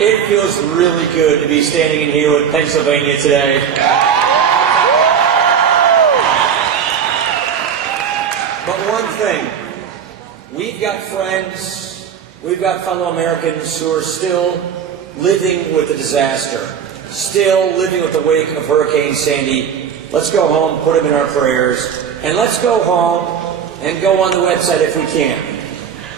It feels really good to be standing in here with Pennsylvania today. But one thing, we've got friends, we've got fellow Americans who are still living with the disaster, still living with the wake of Hurricane Sandy. Let's go home, put them in our prayers, and let's go home and go on the website if we can.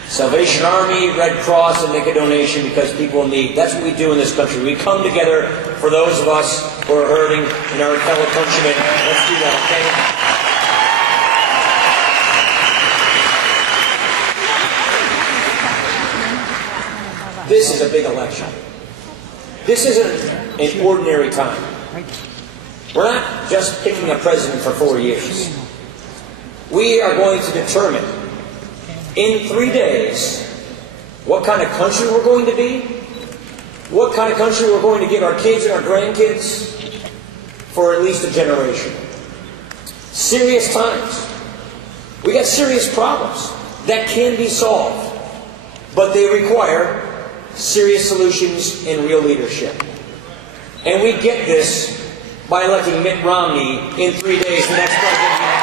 Salvation Army, Red Cross, and make a donation because people in need. That's what we do in this country. We come together for those of us who are hurting and our fellow countrymen. Let's do that, okay? This is a big election. This isn't an ordinary time. We're not just picking a president for 4 years. We are going to determine in 3 days what kind of country we're going to be, what kind of country we're going to give our kids and our grandkids for at least a generation. Serious times. We got serious problems that can be solved, but they require serious solutions and real leadership. And we get this by electing Mitt Romney in 3 days, the next president.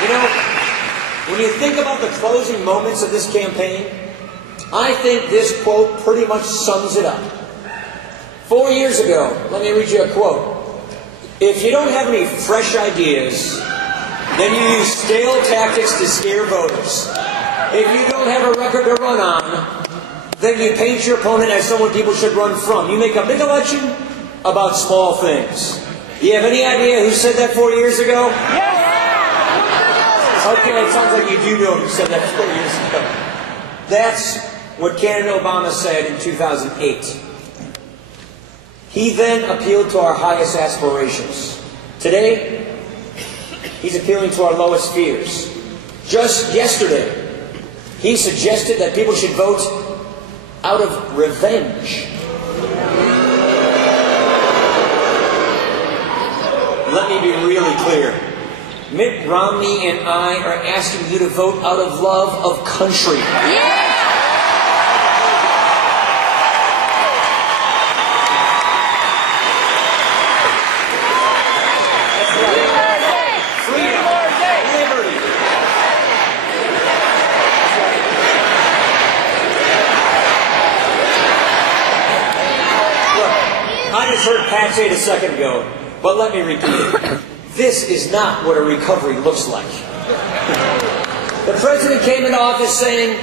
You know, when you think about the closing moments of this campaign, I think this quote pretty much sums it up. 4 years ago, let me read you a quote. If you don't have any fresh ideas, then you use stale tactics to scare voters. If you don't have a record to run on, then you paint your opponent as someone people should run from. You make a big election about small things. Do you have any idea who said that 4 years ago? Yes! Okay, it sounds like you do know who said that 4 years ago. That's what candidate Obama said in 2008. He then appealed to our highest aspirations. Today, he's appealing to our lowest fears. Just yesterday, he suggested that people should vote out of revenge. Let me be really clear. Mitt Romney and I are asking you to vote out of love of country. Yeah! I just heard Pat say it a second ago, but let me repeat it. This is not what a recovery looks like. The president came into office saying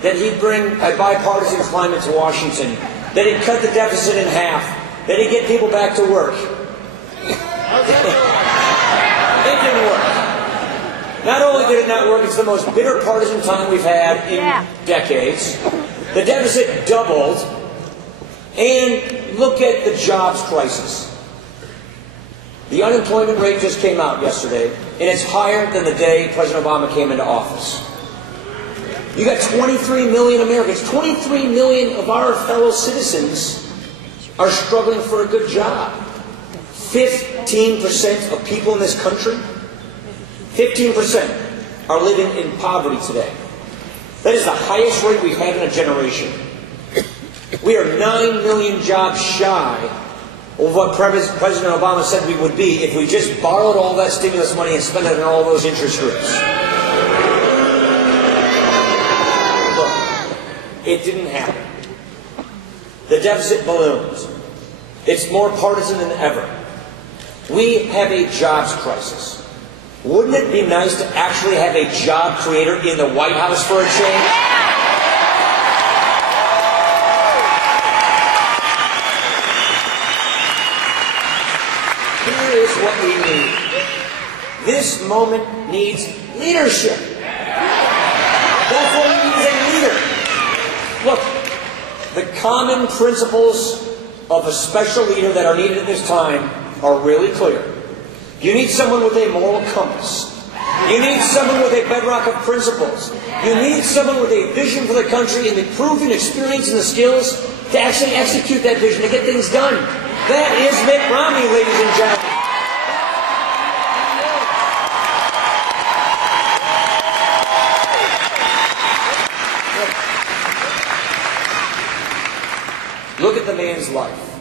that he'd bring a bipartisan climate to Washington, that he'd cut the deficit in half, that he'd get people back to work. It didn't work. Not only did it not work, it's the most bitter partisan time we've had in decades. The deficit doubled. And look at the jobs crisis. The unemployment rate just came out yesterday, and it's higher than the day President Obama came into office. You got 23 million Americans. 23 million of our fellow citizens are struggling for a good job. 15% of people in this country, 15% are living in poverty today. That is the highest rate we've had in a generation. We are 9 million jobs shy of what President Obama said we would be if we just borrowed all that stimulus money and spent it on all those interest rates. Look, it didn't happen. The deficit ballooned. It's more partisan than ever. We have a jobs crisis. Wouldn't it be nice to actually have a job creator in the White House for a change? Here's what we need. This moment needs leadership. That's what we need, is a leader. Look, the common principles of a special leader that are needed at this time are really clear. You need someone with a moral compass. You need someone with a bedrock of principles. You need someone with a vision for the country and the proven experience and the skills to actually execute that vision, to get things done. That is Mitt Romney, ladies and gentlemen. at the man's life.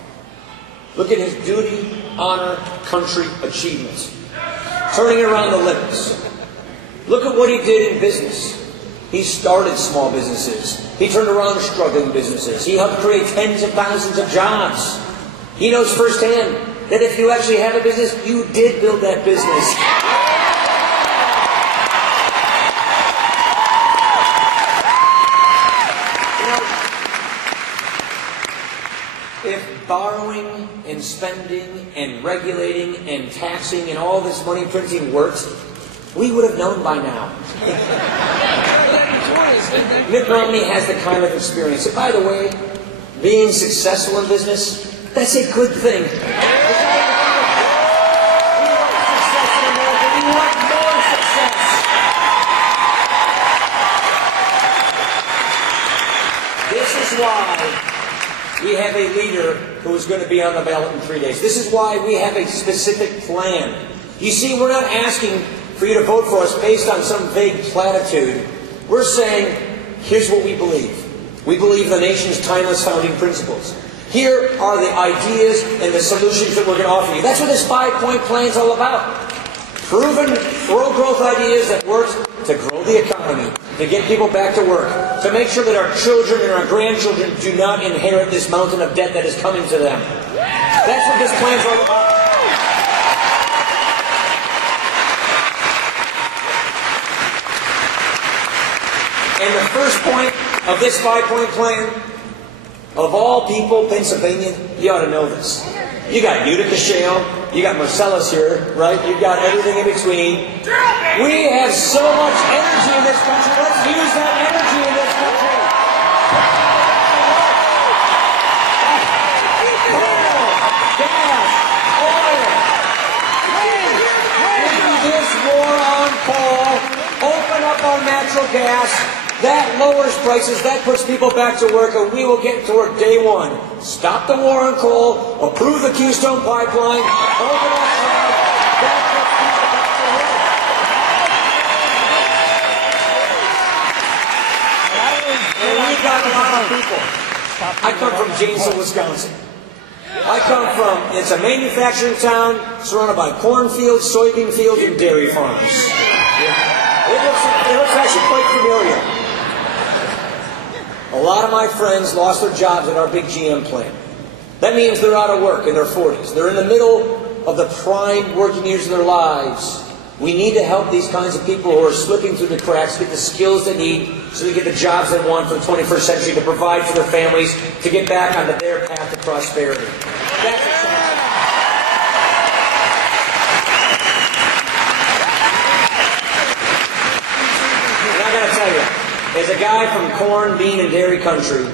Look at his duty, honor, country achievements. Turning around the limits. Look at what he did in business. He started small businesses. He turned around struggling businesses. He helped create tens of thousands of jobs. He knows firsthand that if you actually have a business, you did build that business. If borrowing and spending and regulating and taxing and all this money printing worked, we would have known by now. Mitt Romney has the kind of experience. And by the way, being successful in business, that's a good thing. We want success in America. We want more success. This is why we have a leader who is going to be on the ballot in 3 days. This is why we have a specific plan. You see, we're not asking for you to vote for us based on some vague platitude. We're saying, here's what we believe. We believe the nation's timeless founding principles. Here are the ideas and the solutions that we're going to offer you. That's what this 5-point plan is all about. Proven pro-growth ideas that work to grow the economy, to get people back to work, to make sure that our children and our grandchildren do not inherit this mountain of debt that is coming to them. That's what this plan is all about. And the first point of this 5-point plan, of all people, Pennsylvania, you ought to know this. You got Utica Shale, you got Marcellus here, right? You got everything in between. We have so much energy in this country. Let's use that energy in this country. Coal, gas, oil. End this war on coal. Open up our natural gas. That lowers prices, that puts people back to work, and we will get to work day one. Stop the war on coal, approve the Keystone Pipeline, open up trade, that puts people back to work. And we've got a lot of people. I come from Janesville, Wisconsin. It's a manufacturing town surrounded by cornfields, soybean fields, and dairy farms. It looks actually quite familiar. A lot of my friends lost their jobs at our big GM plant. That means they're out of work in their 40s. They're in the middle of the prime working years of their lives. We need to help these kinds of people who are slipping through the cracks get the skills they need so they get the jobs they want for the 21st century to provide for their families, to get back onto their path to prosperity. That's exciting. And I got to tell you, as a guy from corn, bean, and dairy country,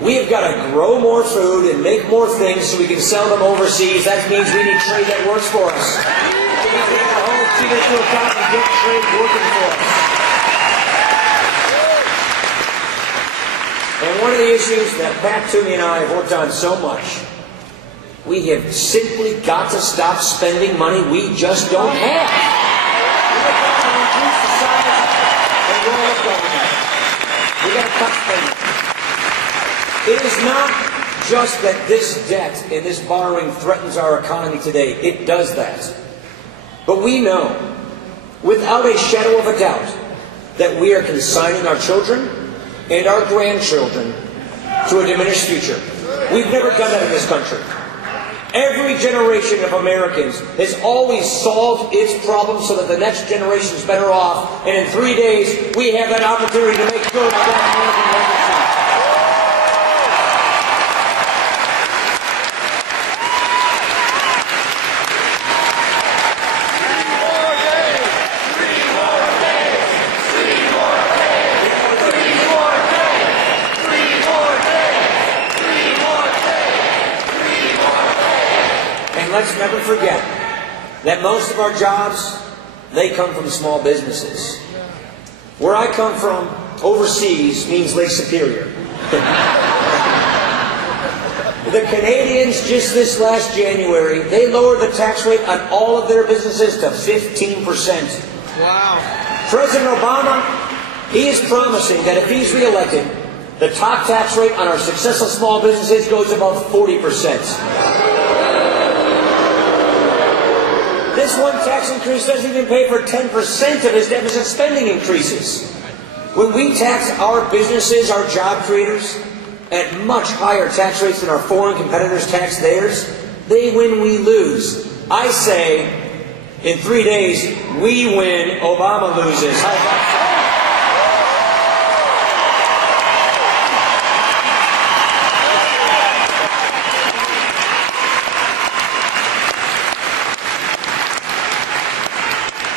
we have got to grow more food and make more things so we can sell them overseas. That means we need trade that works for us. We need to get a whole seat into account and get trade working for us. And one of the issues that Pat Toomey and I have worked on so much, we have simply got to stop spending money we just don't have. We've got to increase the size and roll up government. We've got to cut spending. It is not just that this debt and this borrowing threatens our economy today. It does that. But we know, without a shadow of a doubt, that we are consigning our children and our grandchildren to a diminished future. We've never done that in this country. Every generation of Americans has always solved its problems so that the next generation is better off. And in 3 days, we have that opportunity to make good on that American legacy. Let's never forget that most of our jobs, they come from small businesses. Where I come from, overseas means Lake Superior. The Canadians, just this last January, they lowered the tax rate on all of their businesses to 15%. Wow. President Obama, he is promising that if he's reelected, The top tax rate on our successful small businesses goes above 40%. This one tax increase doesn't even pay for 10% of his deficit spending increases. When we tax our businesses, our job creators, at much higher tax rates than our foreign competitors tax theirs, they win, we lose. I say, in 3 days, we win, Obama loses. How's that?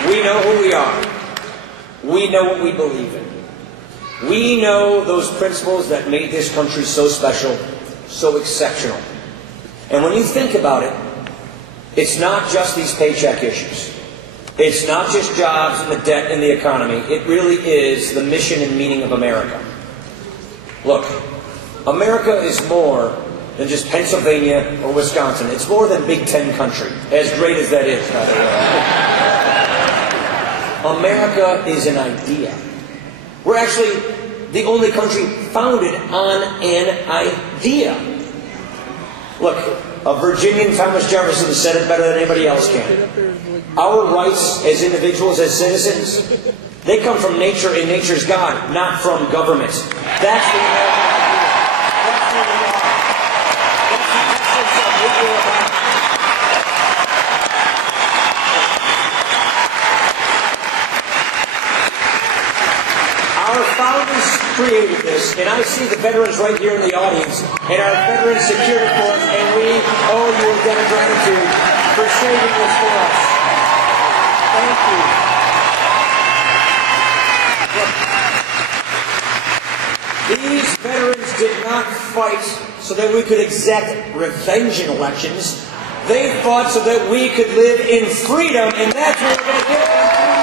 We know who we are. We know what we believe in. We know those principles that made this country so special, so exceptional. And when you think about it, it's not just these paycheck issues. It's not just jobs and the debt and the economy. It really is the mission and meaning of America. Look, America is more than just Pennsylvania or Wisconsin. It's more than Big Ten country, as great as that is, by the way. America is an idea. We're actually the only country founded on an idea. Look, a Virginian, Thomas Jefferson, said it better than anybody else can. Our rights as individuals, as citizens, they come from nature and nature's God, not from government. That's the American idea. That's who we are. That's the essence of what we're about. Our founders created this, and I see the veterans right here in the audience, and our veterans secured it for us, and we owe you a debt of gratitude for saving this for us. Thank you. Look, these veterans did not fight so that we could exact revenge in elections. They fought so that we could live in freedom, and that's what we're going to get in 3 days.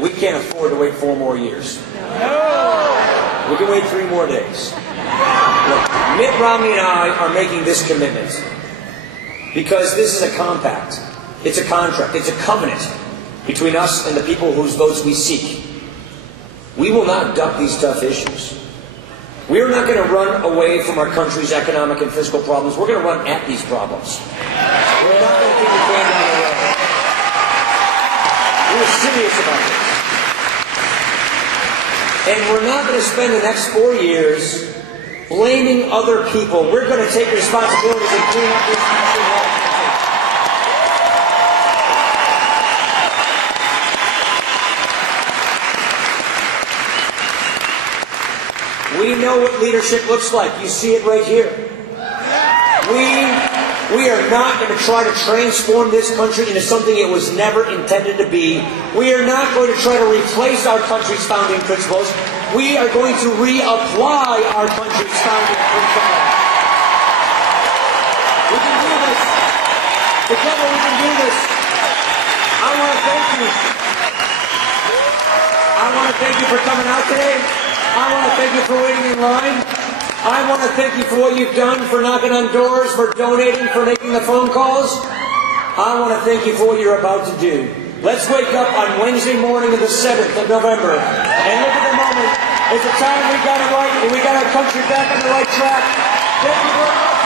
We can't afford to wait 4 more years. No! We can wait 3 more days. Look, Mitt Romney and I are making this commitment because this is a compact. It's a contract. It's a covenant between us and the people whose votes we seek. We will not duck these tough issues. We are not going to run away from our country's economic and fiscal problems. We're going to run at these problems. We're not going to keep the can down the road. We're serious about this. And we're not going to spend the next 4 years blaming other people. We're going to take responsibility and clean up this country. We know what leadership looks like. You see it right here. We are not going to try to transform this country into something it was never intended to be. We are not going to try to replace our country's founding principles. We are going to reapply our country's founding principles. We can do this. Together we can do this. I want to thank you. I want to thank you for coming out today. I want to thank you for waiting in line. I want to thank you for what you've done, for knocking on doors, for donating, for making the phone calls. I want to thank you for what you're about to do. Let's wake up on Wednesday morning of the 7th of November and look at the moment. It's a time we got it right and we got our country back on the right track. Thank you very much.